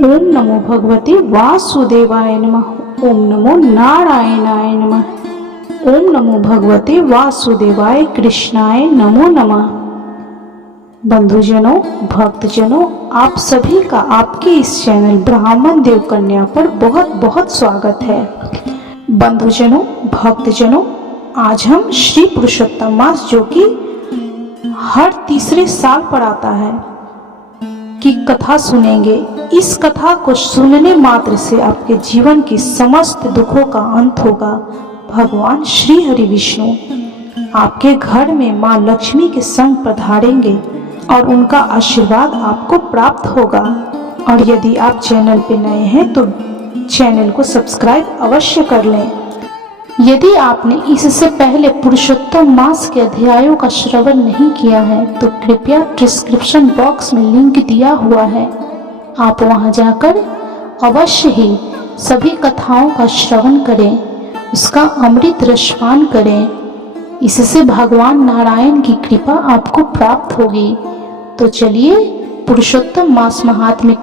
ओम नमो भगवते वासुदेवाय नमः। ओम नमो नारायणाय नमः। ओम नमो भगवते वासुदेवाय कृष्णाय नमो नमः। बंधुजनों, भक्तजनों, आप सभी का आपके इस चैनल ब्राह्मण देव कन्या पर बहुत बहुत स्वागत है। बंधुजनों, भक्तजनों, आज हम श्री पुरुषोत्तम मास, जो कि हर तीसरे साल पर आता है, की कथा सुनेंगे। इस कथा को सुनने मात्र से आपके जीवन की समस्त दुखों का अंत होगा। भगवान श्री हरि विष्णु आपके घर में माँ लक्ष्मी के संग पधारेंगे और उनका आशीर्वाद आपको प्राप्त होगा। और यदि आप चैनल पे नए हैं तो चैनल को सब्सक्राइब अवश्य कर लें। यदि आपने इससे पहले पुरुषोत्तम मास के अध्यायों का श्रवण नहीं किया है तो कृपया डिस्क्रिप्शन बॉक्स में लिंक दिया हुआ है, आप वहां जाकर अवश्य ही सभी कथाओं का श्रवण करें, उसका अमृत रसपान करें। इससे भगवान नारायण की कृपा आपको प्राप्त होगी। तो चलिए पुरुषोत्तम मास महात्म्य।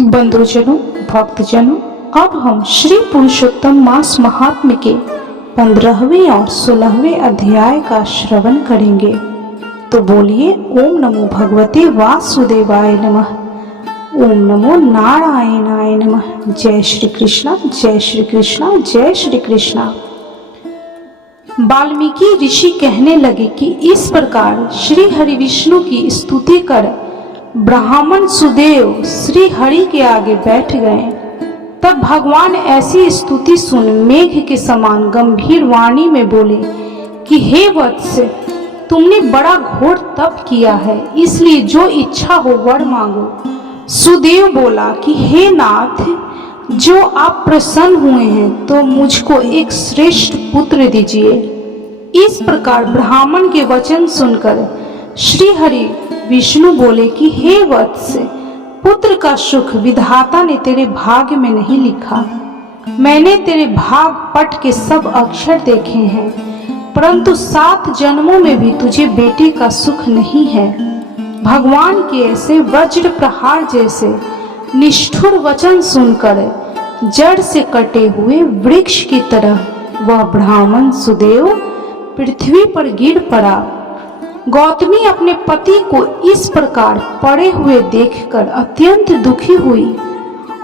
बंधुजनों, भक्तजनों, अब हम श्री पुरुषोत्तम मास महात्म्य के 15वें और 16वें अध्याय का श्रवण करेंगे। तो बोलिए ओम नमो भगवते वासुदेवाय नमः। ओम नमो नारायणाय नमः। जय श्री कृष्णा, जय श्री कृष्णा, जय श्री कृष्णा। वाल्मीकि ऋषि कहने लगे कि इस प्रकार श्री हरि विष्णु की स्तुति कर ब्राह्मण सुदेव श्री हरि के आगे बैठ गए। तब भगवान ऐसी स्तुति सुन मेघ के समान गंभीर वाणी में बोले कि हे वत्स, तुमने बड़ा घोर तप किया है, इसलिए जो इच्छा हो वर मांगो। सुदेव बोला कि हे नाथ, जो आप प्रसन्न हुए हैं तो मुझको एक श्रेष्ठ पुत्र दीजिए। इस प्रकार ब्राह्मण के वचन सुनकर श्री हरि विष्णु बोले कि हे वत्स, पुत्र का सुख विधाता ने तेरे भाग्य में नहीं लिखा। मैंने तेरे भाग पट के सब अक्षर देखे हैं, परंतु 7 जन्मों में भी तुझे बेटे का सुख नहीं है। भगवान के ऐसे वज्र प्रहार जैसे निष्ठुर वचन सुनकर जड़ से कटे हुए वृक्ष की तरह वह ब्राह्मण सुदेव पृथ्वी पर गिर पड़ा। गौतमी अपने पति को इस प्रकार पड़े हुए देखकर अत्यंत दुखी हुई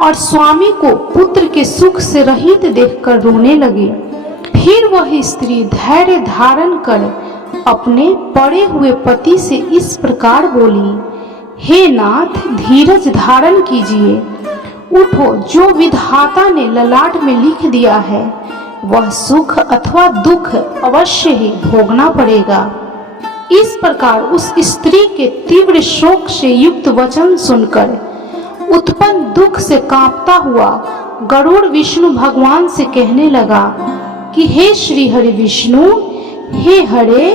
और स्वामी को पुत्र के सुख से रहित देखकर रोने लगी। फिर वह स्त्री धैर्य धारण कर अपने पड़े हुए पति से इस प्रकार बोली, हे नाथ, धीरज धारण कीजिए। उठो, जो विधाता ने ललाट में लिख दिया है वह सुख अथवा दुख अवश्य ही भोगना पड़ेगा। इस प्रकार उस स्त्री के तीव्र शोक से युक्त वचन सुनकर उत्पन्न दुख से कांपता हुआ गरुड़ विष्णु भगवान से कहने लगा कि हे श्री हरि विष्णु, हे हरे,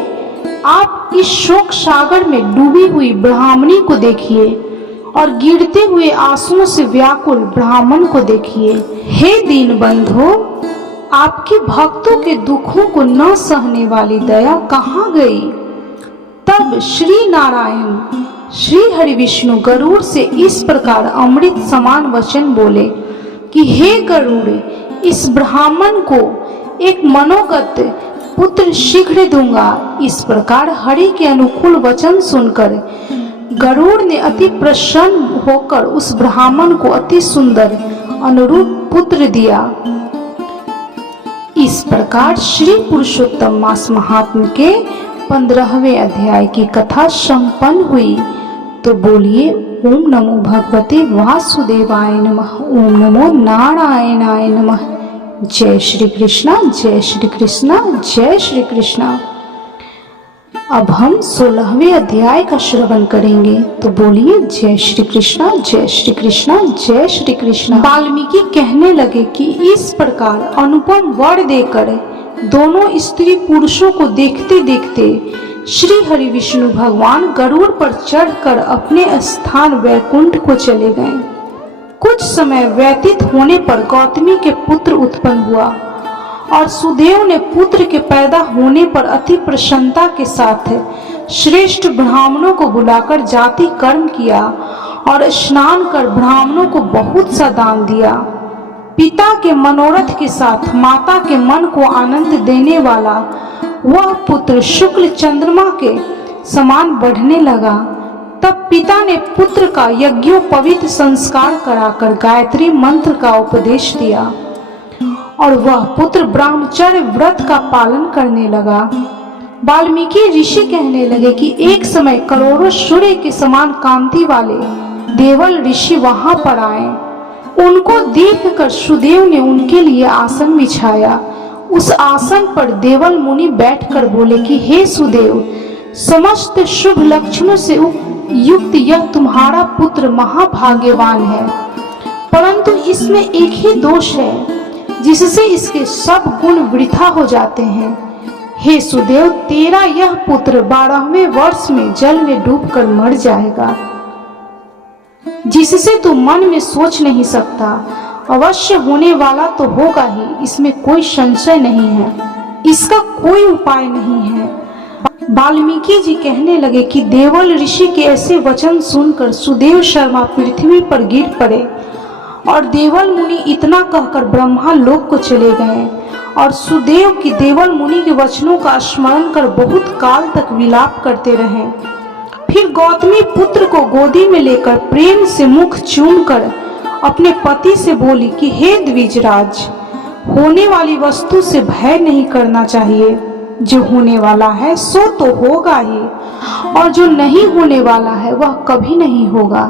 आप इस शोक सागर में डूबी हुई ब्राह्मणी को देखिए और गिरते हुए आंसुओं से व्याकुल ब्राह्मण को देखिए। हे दीन बंधो, आपके भक्तों के दुखों को न सहने वाली दया कहाँ गई? तब श्री नारायण श्री हरि विष्णु गरुड़ से इस प्रकार अमृत समान वचन बोले कि हे गरुड़, इस ब्राह्मण को एक मनोगत पुत्र शीघ्र दूंगा। इस प्रकार हरि के अनुकूल वचन सुनकर गरुड़ ने अति प्रसन्न होकर उस ब्राह्मण को अति सुंदर अनुरूप पुत्र दिया। इस प्रकार श्री पुरुषोत्तम मास महात्म्य के 15वें अध्याय की कथा संपन्न हुई। तो बोलिए ओम नमो भगवते वासुदेवाय नमः। ओम नमो नारायणाय नमः। जय श्री कृष्णा, जय श्री कृष्णा, जय श्री कृष्णा। अब हम 16वें अध्याय का श्रवण करेंगे। तो बोलिए जय श्री कृष्णा, जय श्री कृष्णा, जय श्री कृष्णा। वाल्मीकि कहने लगे कि इस प्रकार अनुपम वर देकर दोनों स्त्री पुरुषों को देखते देखते श्री हरि विष्णु भगवान गरुड़ पर चढ़कर अपने स्थान वैकुंठ को चले गए। कुछ समय व्यतीत होने पर गौतमी के पुत्र उत्पन्न हुआ और सुदेव ने पुत्र के पैदा होने पर अति प्रसन्नता के साथ श्रेष्ठ ब्राह्मणों को बुलाकर जाति कर्म किया और स्नान कर ब्राह्मणों को बहुत सा दान दिया। पिता के मनोरथ के साथ माता के मन को आनंद देने वाला वह पुत्र शुक्ल चंद्रमा के समान बढ़ने लगा। तब पिता ने पुत्र का यज्ञोपवीत संस्कार कराकर गायत्री मंत्र का उपदेश दिया और वह पुत्र ब्रह्मचर्य व्रत का पालन करने लगा। वाल्मीकि ऋषि कहने लगे कि एक समय करोड़ों सूर्य के समान कांति वाले देवल ऋषि वहां पर आए। उनको देखकर सुदेव ने उनके लिए आसन बिछाया। उस आसन पर देवल मुनि बैठकर बोले कि हे सुदेव, समस्त शुभ लक्षणों से युक्त यह तुम्हारा पुत्र महाभाग्यवान है, परंतु इसमें एक ही दोष है जिससे इसके सब गुण वृथा हो जाते हैं। हे सुदेव, तेरा यह पुत्र 12वें वर्ष में जल में डूबकर मर जाएगा, जिससे तू मन में सोच नहीं सकता। अवश्य होने वाला तो होगा ही, इसमें कोई संशय नहीं है, इसका कोई उपाय नहीं है। वाल्मीकि जी कहने लगे कि देवल ऋषि के ऐसे वचन सुनकर सुदेव शर्मा पृथ्वी पर गिर पड़े और देवल मुनि इतना कहकर ब्रह्मा लोक को चले गए और सुदेव की देवल मुनि के वचनों का स्मरण कर बहुत काल तक विलाप करते रहे। फिर गौतमी पुत्र को गोदी में लेकर प्रेम से मुख चूमकर अपने पति से बोली कि हे द्विजराज, होने वाली वस्तु से भय नहीं करना चाहिए। जो होने वाला है सो तो होगा ही, और जो नहीं होने वाला है वह कभी नहीं होगा।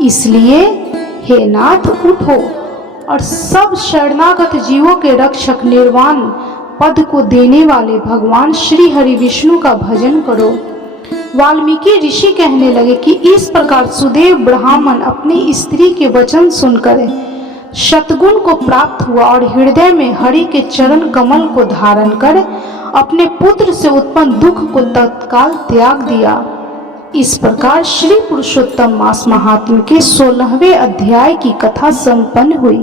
इसलिए हे नाथ, उठो और सब शरणागत जीवों के रक्षक निर्वाण पद को देने वाले भगवान श्री हरि विष्णु का भजन करो। वाल्मीकि ऋषि कहने लगे कि इस प्रकार सुदेव ब्राह्मण अपनी स्त्री के वचन सुनकर शतगुण को प्राप्त हुआ और हृदय में हरि के चरण कमल को धारण कर अपने पुत्र से उत्पन्न दुख को तत्काल त्याग दिया। इस प्रकार श्री पुरुषोत्तम मास महात्म्य के 16वें अध्याय की कथा संपन्न हुई।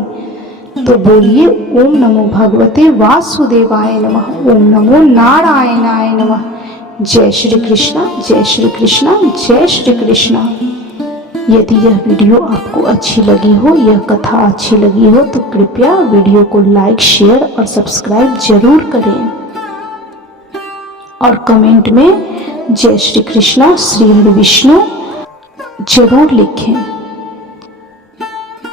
तो बोलिए ओम नमो भगवते वासुदेवाय नमः, ओम नमो नारायणाय नमः। जय श्री कृष्णा, जय श्री कृष्णा, जय श्री कृष्णा। यदि यह वीडियो आपको अच्छी लगी हो, यह कथा अच्छी लगी हो, तो कृपया वीडियो को लाइक, शेयर और सब्सक्राइब जरूर करें और कमेंट में जय श्री कृष्णा, श्री हरि विष्णु जरूर लिखें।